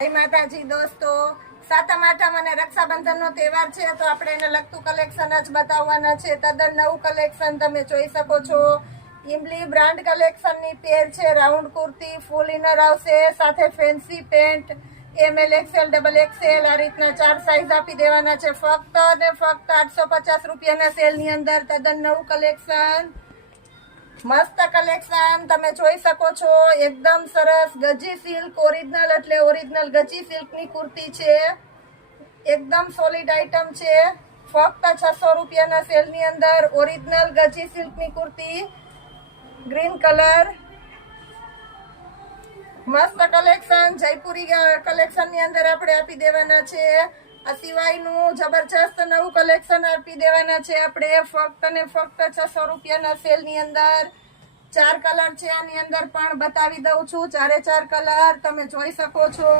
જય માતાજી દોસ્તો, સાતમ આઠમ અને રક્ષાબંધનનો તહેવાર છે તો આપણે એને લગતું કલેક્શન જ બતાવવાના છે. તદ્દન નવું કલેક્શન તમે જોઈ શકો છો. ઇમલી બ્રાન્ડ કલેક્શનની પેર છે. રાઉન્ડ કુર્તી, ફૂલ ઇનર આવશે, સાથે fancy pant, ML XL double XL આ રીતના 4 સાઈઝ આપી દેવાના છે. ફક્ત ને ફક્ત 850 રૂપિયાના સેલની અંદર તદ્દન નવું કલેક્શન, મસ્ત કલેક્શન તમે જોઈ શકો છો. એકદમ સરસ ગજી સિલ્ક ઓરિજિનલ એટલે ઓરિજિનલ ગજી સિલ્કની કુર્તી છે. એકદમ સોલિડ આઈટમ છે. ફક્ત 600 રૂપિયાના સેલની અંદર ઓરિજિનલ ગજી સિલ્કની કુર્તી, ગ્રીન કલર, મસ્ત કલેક્શન જયપુરી કલેક્શનની અંદર આપણે આપી દેવાના છે. આ સિવાયનું જબરજસ્ત નવું કલેક્શન આપી દેવાના છે આપણે ફક્ત ને ફક્ત 600 રૂપિયાના સેલની અંદર. 4 કલર છે, આની અંદર પણ બતાવી દઉં છું. 4 કલર તમે જોઈ શકો છો.